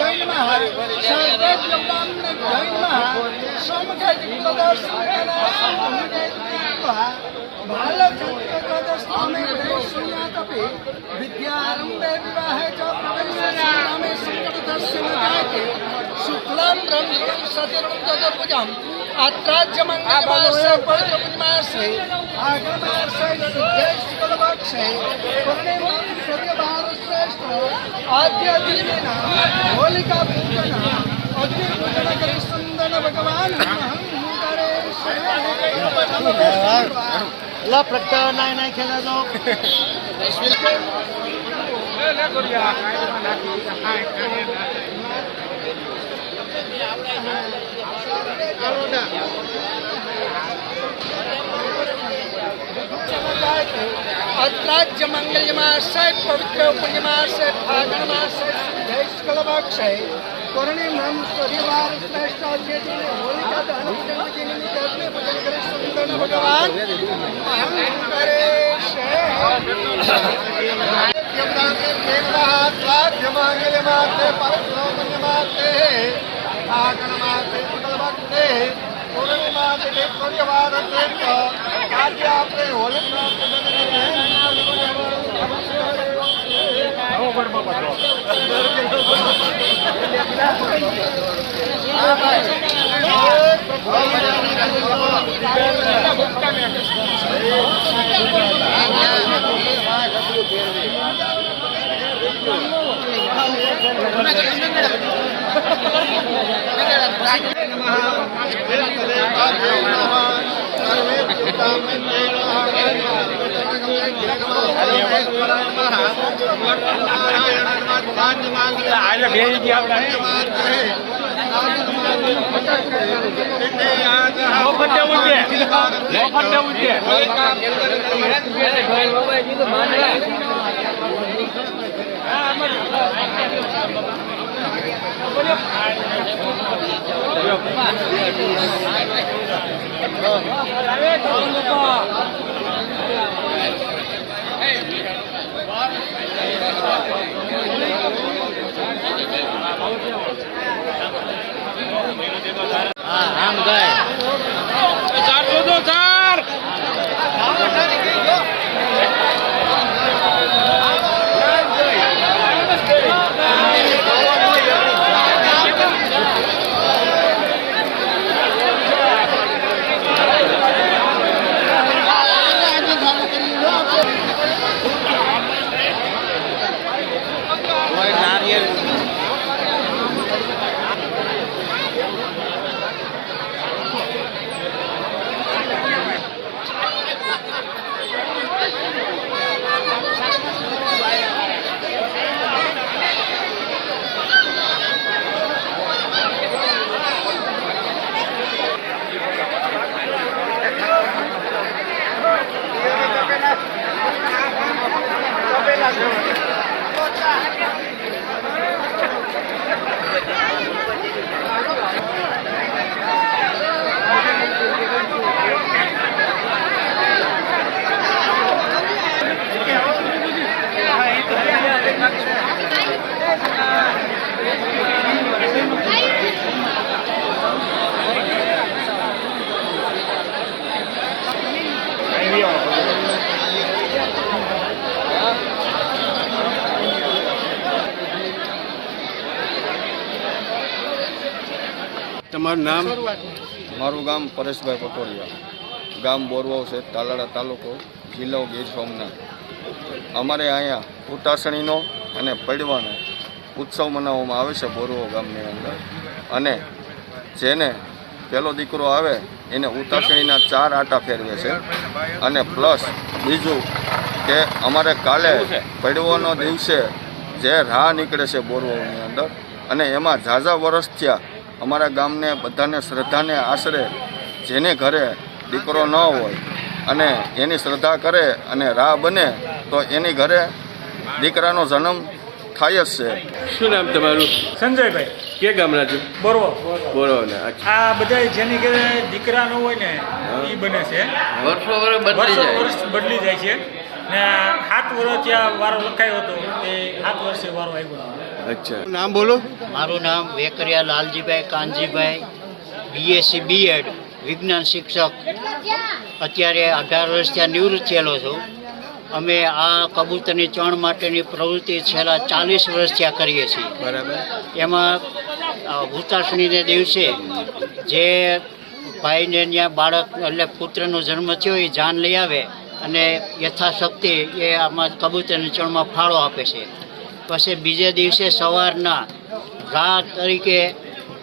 जय नमः सर्वेभ्योगाम्ने जय नमः बालचन्द्रगदस्थाने शून्यातपि विद्यारम्भे विवाहे च प्रवेशे संकटस्य न जायते शुक्लां ब्रह्मणं सतिरं चतुर्भुजम् अत्राज्यमङ्गलमासे पवित्रपुण्यमासे आगममासे शुद्धे शुक्लपक्षे पूर्णिमा सत्यभारतश्रेष्ठ आद्य दिनेन होलिका पूजन अग्निपूजन करि सुन्दर भगवान ला प्रगटा नाय नाय खेला दो अत्राज्य मंगलमासे पवित्र पुण्यमासे फागण मासे शुक्लपक्षे पूर्णिमा परिवार श्रेष्ठ दिन होलिका दहन पूजन के निमित्त अग्नि पूजन करे सुंदर भगवान अहं करेश मंगलमासे पवित्र पुण्यमासे फागण मासे शुक्लपक्षे पूर्णिमा परिवार श्रेष्ठ आज आपने होलिका हम गए તમારું નામ? મારું ગામ પરેશભાઈ પટોડિયા, ગામ બોરવાવ છે, તાલાળા તાલુકો, જિલ્લો ગીર સોમનાથ. અમારે અહીંયા ઉતાસણીનો અને પડવાનો ઉત્સવ મનાવવામાં આવે છે બોરવાવ ગામની અંદર. અને જેને પહેલો દીકરો આવે એને ઉતાસણીના 4 આટા ફેરવે છે. અને પ્લસ બીજું કે અમારે કાલે પડવાનો દિવસે જે રાહ નીકળે છે બોરવાવની અંદર, અને એમાં ઝાઝા વર્ષ થયા અમારા ગામને બધાને શ્રદ્ધાને આશરે જેને ઘરે દીકરો ન હોય અને એની શ્રદ્ધા કરે અને રાહ બને તો એની ઘરે દીકરાનો જન્મ થાય જ છે. શું નામ તમારું? સંજયભાઈ. કે ગામના છો? બોરવો. બોરવાના. અચ્છા. આ બધા જેની ઘરે દીકરા ન હોય ને એ બને છે. વર્ષો વર્ષ બદલી જાય છે ને 7 વર્ષ ત્યાં વારો લખાયો હતો એ 7 વર્ષે વારો આવ્યો. અચ્છા, નામ બોલો. મારું નામ વેકરિયા લાલજીભાઈ કાનજીભાઈ, બીએસસી બીએડ વિજ્ઞાન શિક્ષક. અત્યારે 18 વર્ષથી નિવૃત્ત થયેલો છું. અમે આ કબૂતરની ચણ માટેની પ્રવૃત્તિ છેલ્લા 40 વર્ષથી આ કરીએ છીએ. બરાબર. એમાં ઉતાસણીને દિવસે જે ભાઈને ત્યાં બાળક એટલે પુત્રનો જન્મ થયો એ જાન લઈ આવે અને યથાશક્તિ એ આમાં કબૂતરની ચણમાં ફાળો આપે છે. પછી બીજે દિવસે સવારના રાહ તરીકે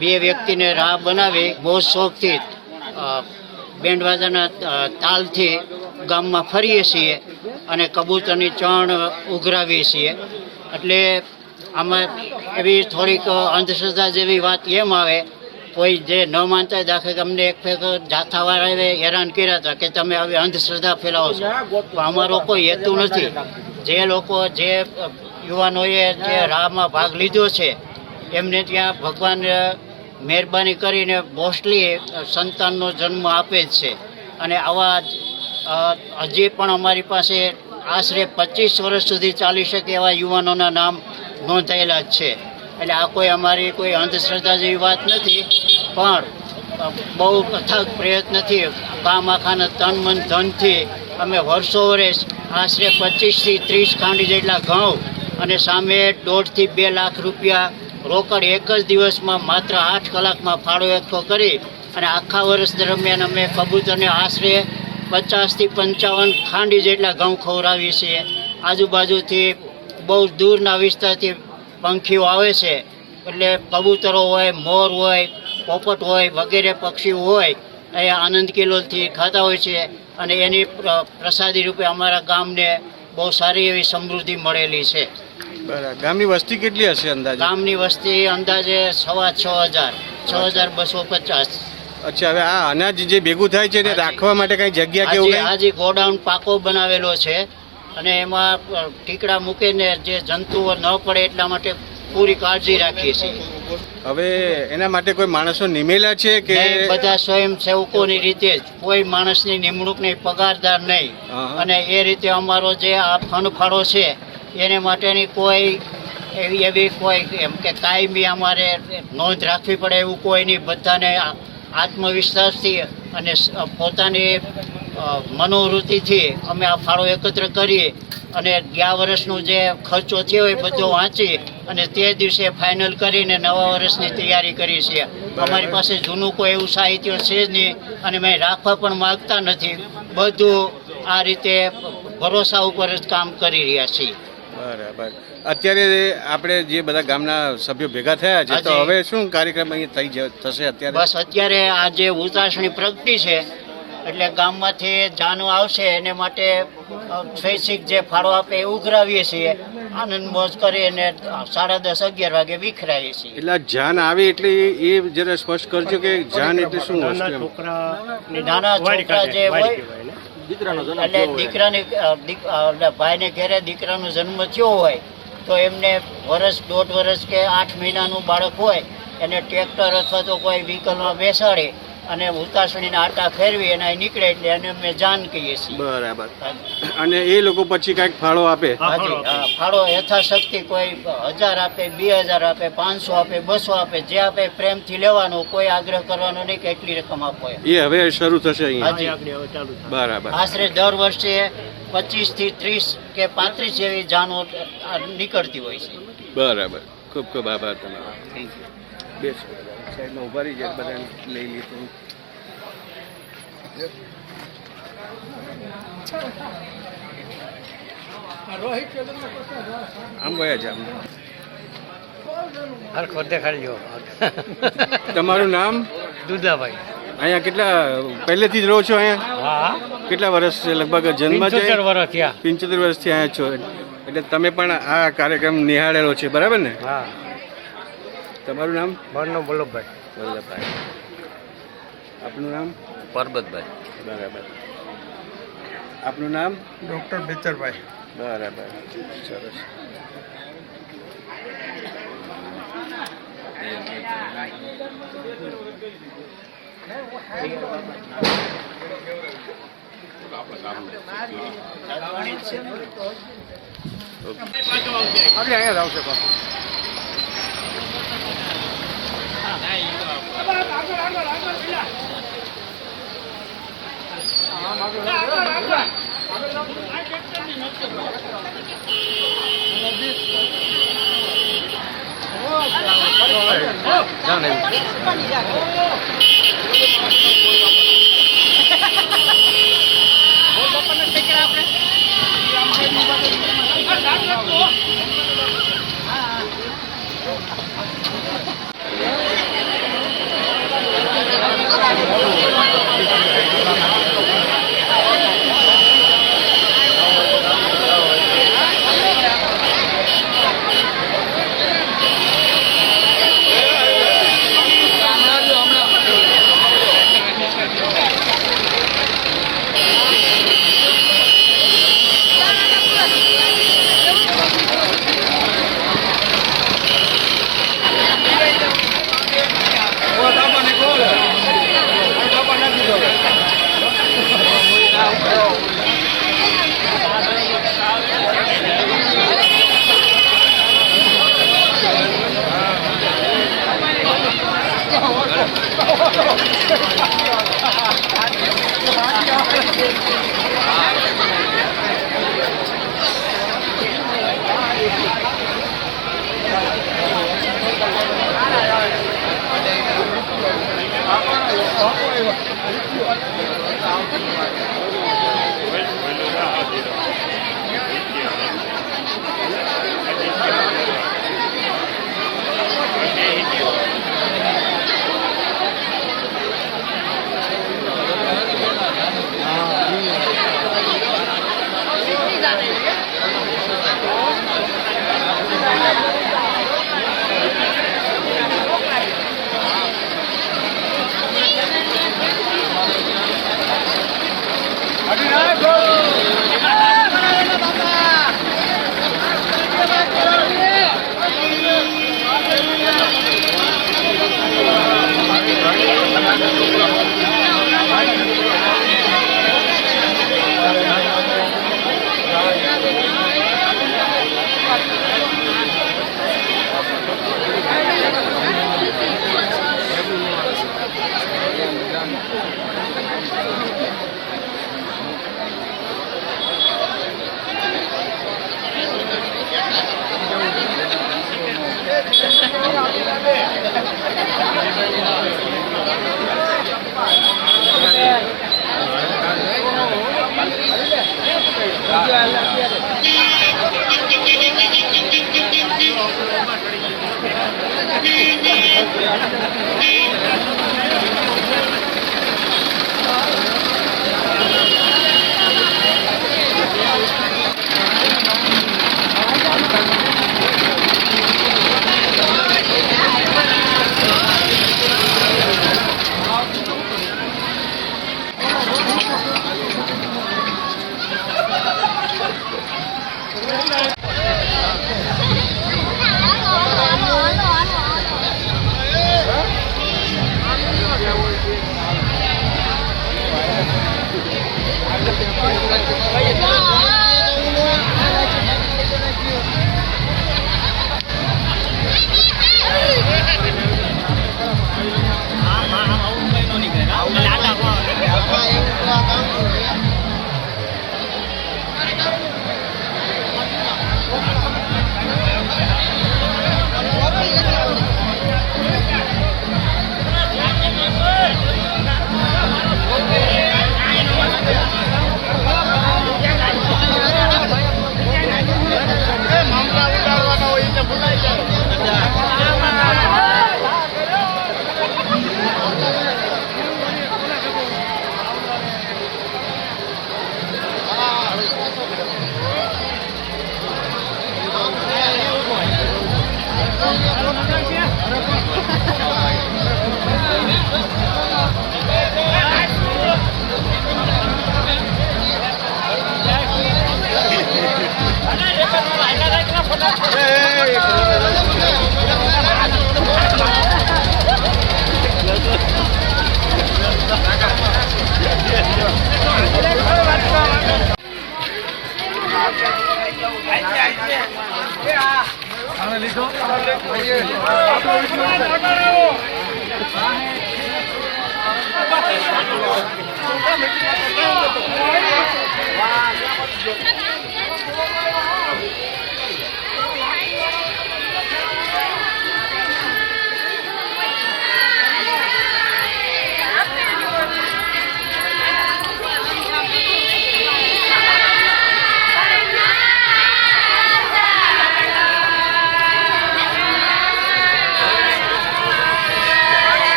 2 વ્યક્તિને રાહ બનાવી બહુ શોખથી બેન્ડવાજાના તાલથી ગામમાં ફરીએ છીએ અને કબૂતરની ચણ ઉઘરાવીએ છીએ. એટલે આમાં એવી થોડીક અંધશ્રદ્ધા જેવી વાત એમ આવે, કોઈ જે ન માનતા હોય, દાખલે કે અમને એક ફેક જાથાવાળાએ હેરાન કર્યા હતા કે તમે આવી અંધશ્રદ્ધા ફેલાવો છો. તો અમારો કોઈ હેતુ નથી. જે લોકો જે યુવાનોએ જે રાહમાં ભાગ લીધો છે એમને ત્યાં ભગવાન મહેરબાની કરીને મોસ્ટલી સંતાનનો જન્મ આપે જ છે. અને આવા હજી પણ અમારી પાસે આશરે 25 વર્ષ સુધી ચાલી શકે એવા યુવાનોના નામ નોંધાયેલા જ છે. એટલે આ કોઈ અમારી કોઈ અંધશ્રદ્ધા જેવી વાત નથી, પણ બહુ અથાગ પ્રયત્નથી ગામ આખાના તન મન ધનથી અમે વર્ષો વર્ષ આશરે 25 થી 30 ખાંડી જેટલા ઘઉં અને સામે 1.5 થી 2 લાખ રૂપિયા રોકડ એક જ દિવસમાં માત્ર 8 કલાકમાં ફાળો એકઠો કરી અને આખા વર્ષ દરમિયાન અમે કબૂતરને આશરે 50 થી 55 ખાંડી જેટલા ઘઉં ખવડાવીએ છીએ. આજુબાજુથી બહુ દૂરના વિસ્તારથી પંખીઓ આવે છે, એટલે કબૂતરો હોય, મોર હોય, પોપટ હોય વગેરે પક્ષીઓ હોય એ આનંદ કિલોલથી ખાતા હોય છે અને એની પ્રસાદી રૂપે અમારા ગામને બહુ સારી એવી સમૃદ્ધિ મળેલી છે. બરાબર. ગામની વસ્તી કેટલી હશે અંદાજે? ગામની વસ્તી અંદાજે 6,500 6,250. અચ્છા, હવે આ અનાજ જે ભેગું થાય છે એને રાખવા માટે કઈ જગ્યા કેવું કઈ? આજે ગોડાઉન પાકો બનાવેલો છે અને એમાં ટીકડા મૂકીને જે જંતુઓ ન પડે એટલા માટે પૂરી કાળજી રાખીએ છીએ. હવે એના માટે કોઈ માણસો નિમેલા છે કે બધા સ્વયંસેવકોની રીતે જ, કોઈ માણસની નિમણૂક નહીં, પગારદાર નહીં. અને એ રીતે અમારો જે આ ફંડ ફાળો છે એને માટેની કોઈ એવી કોઈ એમ કે કાયમી અમારે નોંધ રાખવી પડે એવું કોઈ નહીં. બધાને આત્મવિશ્વાસથી અને પોતાની મનોવૃત્તિથી અમે આ ફાળો એકત્ર કરીએ અને ગયા વર્ષનું જે ખર્ચો થયો એ બધો વાંચી અને તે દિવસે ફાઇનલ કરીને નવા વર્ષની તૈયારી કરી છે. અમારી પાસે જૂનું કોઈ એવું સાહિત્ય છે જ નહીં અને મેં રાખવા પણ માગતા નથી. બધું આ રીતે ભરોસા ઉપર જ કામ કરી રહ્યા છીએ. બરાબર. અત્યારે આપણે જે બધા ગામના સભ્યો ભેગા થયા છે, તો હવે શું કાર્યક્રમ અહીં થશે અત્યારે? બસ અત્યારે આ જે ઉતાસણી પ્રગતિ છે એટલે ગામમાંથી જાનો આવશે એને માટે સ્વૈચ્છિક જે ફાળો આપે એ ઉઘરાવીએ છીએ. આનંદ મોજ કરીને 10:30 11 વાગે વિખરાઈએ છીએ. એટલે જાન આવે એટલે એ જરા સ્પષ્ટ કરજો કે જાન એટલે શું વસ્તુ? નાના છોકરા જે હોય એટલે દીકરાની ભાઈને ઘેરે દીકરાનો જન્મ થયો હોય તો એમને વર્ષ 1.5 વર્ષ કે 8 મહિનાનું બાળક હોય એને ટ્રેક્ટર અથવા તો કોઈ વ્હીકલમાં બેસાડી અને ઉતાસણીના આટા ફેરવી અને નીકળે એટલે એને અમે જાન કહીએ છીએ. બરાબર. અને એ લોકો પછી કઈક ફાળો આપે? હાજી, ફાળો યથાશક્તિ કોઈ 1000 આપે, 2000 આપે, 500 આપે, 200 આપે, જે આપે પ્રેમથી લેવાનું, કોઈ આગ્રહ કરવાનો નહીં કે એટલી રકમ આપો. એ હવે શરૂ થશે અહીંયા? બરાબર. આશરે દર વર્ષે 25 થી 30 કે 35 જેવી જાનો નીકળતી હોય છે. બરાબર. ખૂબ ખૂબ આભાર તમારો. બેસો સાઈડમાં ઉભા રહી જાય, બધા લઈ લીધું. આમ ગયા છે. તમારું નામ? દુદાભાઈ. અહીંયા કેટલા પહેલેથી જ રહો છો અહીંયા? હા. કેટલા વર્ષ છે લગભગ? જન્મ છે 75 વર્ષ થયા. 75 વર્ષથી અહીંયા છો, એટલે તમે પણ આ કાર્યક્રમ નિહાળેલો છે, બરાબર ને? હા. તમારું નામ? મારું નામ વલ્લભભાઈ. વલ્લભભાઈ. આપનું નામ? પરબતભાઈ. બરાબર. આપનું નામ? ડૉક્ટર બેચરભાઈ. બરાબર. સરસ. આપણે અહીંયા જ આવશે પાછું. જાણ આવી.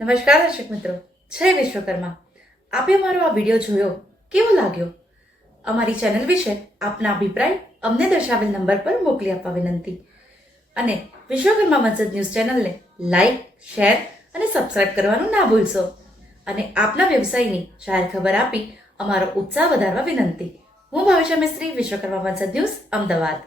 નમસ્કાર દર્શક મિત્રો, જય વિશ્વકર્મા. આપે અમારો આ વિડીયો જોયો, કેવો લાગ્યો? અમારી ચેનલ વિશે આપના અભિપ્રાય અમને દર્શાવેલ નંબર પર મોકલી આપવા વિનંતી. અને વિશ્વકર્મા વંશજ ન્યૂઝ ચેનલને લાઈક, શેર અને સબસ્ક્રાઇબ કરવાનું ના ભૂલશો. અને આપના વ્યવસાયની જાહેર ખબર આપી અમારો ઉત્સાહ વધારવા વિનંતી. હું ભાવિશા મિસ્ત્રી, વિશ્વકર્મા વંશજ ન્યૂઝ, અમદાવાદ.